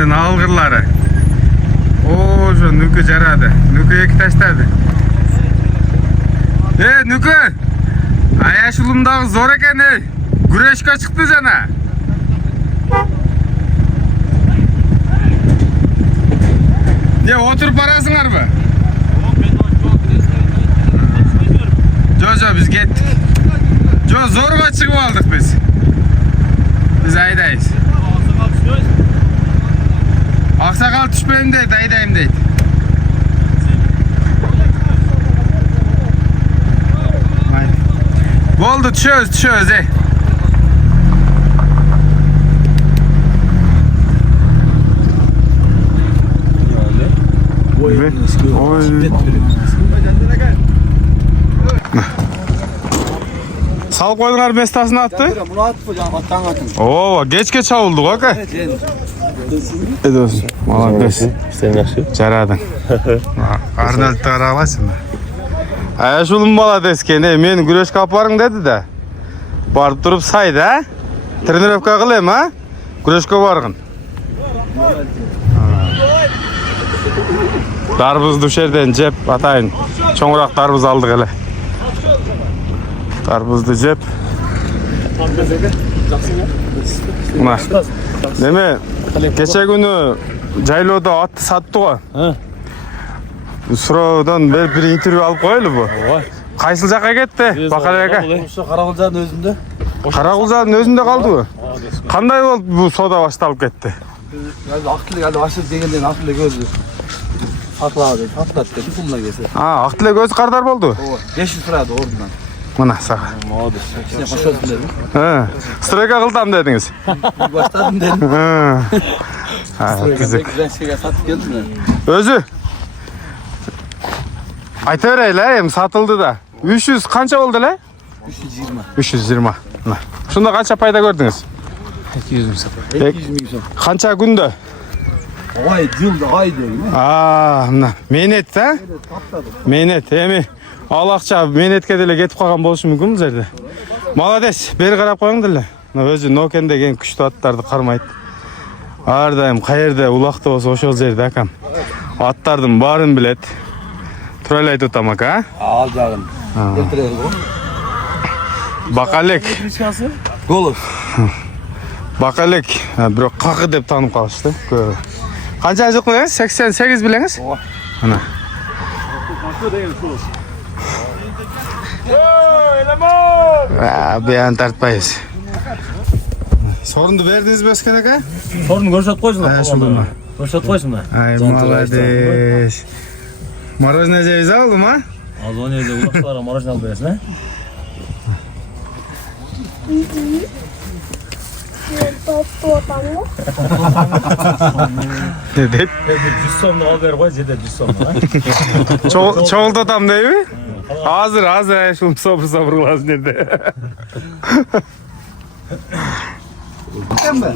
Türkünden algırları. Oo, şu nükü jaradı. Nükü eki taştadı. Nükü! Ayaşulumdağı zor eken ey. Güreşke çıktı jana. Ne oturup barasınlar mı? Jo biz gittik. Jo zorba çıkıp aldık biz. Biz aydayız. Aksakal düşmeyim deydi, aydayım deydi. Oldu, düşüyoruz ey. Sal koydular mestasını attı. Bunu attı hocam, attan attım. Oo, geç oldu kaka. Ediyorsun. Молодец. Sen yaxşı. Жарадың. Арнольд тараласың да. Аяшулым молодец кене, мен күреш капарың деді да. Барып тұрып сайды, а? Тренировка қылем, а? Күрешке барғын. Дарбызды жерден жеп, атайын. Чоңырақ дарбыз алдық әлі. Дарбызды жеп. Мына. Неме, кеше күні жайлоуда атты сатты ғой. Сұраудан бір интервью алып қойылы бұл. Қайсыл жаққа кетті? Бақалайға. Қарақұлжаның өзінде. Қарақұлжаның өзінде қалды ғой. Қандай болды бұл сода басталып кетті? Ақтілік әлі ашып дегенден Ақтілік өзі сатылады, сатылады деді құлына келсе. Ақтілік өзі қардар болды? 500 тұрады орнынан. Мына саға. Сен қошадым дедім. Стройка қылдам дедіңіз? Баштадым дедім. Қызық. Стройка сатып келдім. Өзі? Айта берейлі, сатылды да. 300 қанша болды лә? 320. 320. Шында қанша пайда көрдіңіз? 200 мың сапар. 200 мың сапар. Қанша күнді? Ай, жылды, ай деген. Мына, менет, а? Менет, еме. Ал ақша менетке деле кетіп қалған болушы мүмкін бұл жерде. Молодец, бері қарап қойың деле. Өзі Нокен деген күшті аттарды қармайды. Ардайым қайерде улақты болса ошол жерде акам. Аттардың барын білет. Туралай тұтам ака, а? Ал жағын. Келтіреді ғой. Бақалек. Голос. Бақалек. Бірақ қақы деп танып қалышты. Қанша жыл қылыңыз? 88 білеңіз? Ана. Биян тартпайыз. Сорынды бердіңіз бе өскен ака? Sorunu görüşet koysun da. Şunu. Görüşet koysun da. Ay, молодец. Мороженое жейіз алды ма? Az o nerede ulaklara marajını al beresin ha? Ne dedi? 100 somda al ver koy, zede 100 somda. Çoğul tutam değil mi? Hazır. Şunu sabır kılasın nerede? Gel ben.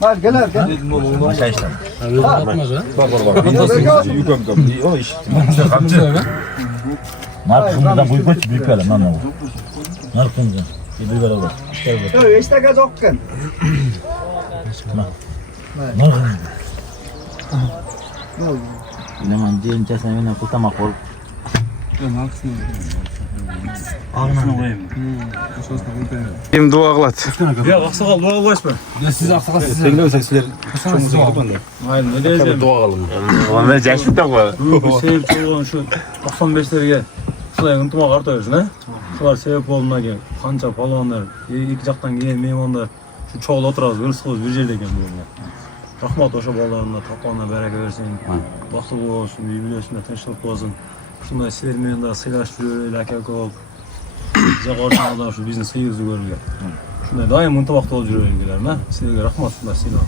Var gel. Aşağı işte. Narkımdan bu koç büyük verelim lan o. Narkımdan. Bir ver olur. İşte gaz okken. Narkım. Ne man diyen çesene beni kutamak ol. Ağzına koyayım. Kim dua kılat? Ya aksakal dua koyasın. Siz aksakal siz. Sen de seksiler. Çok musun yapın da. Aynen ne diyeceğim. Dua kalın. Ulan ben yaşlıktan var. Seyir çoğulan şu 95'lerge şuraya ıntıma kartıyorsun ha. Şular sebep olduğuna gel. Kança palvanlar, iki jaktan gelen meymanlar şu çoğul oturarız, ırsız bir yerde ekan bu. Rahmat oşa balalarına, tapağına bereke versin. Baktık olsun, birbirleşinde tinçlik olsun. Şunday sizlerмен de sıylaşıp жүрөйлү aka көп. Bize karşılarda şu bizim sıyırızı görüyor. Şunday daim ıntыбакта болуп жүрөйлү, ha. Sizlerge rahmat, sizler.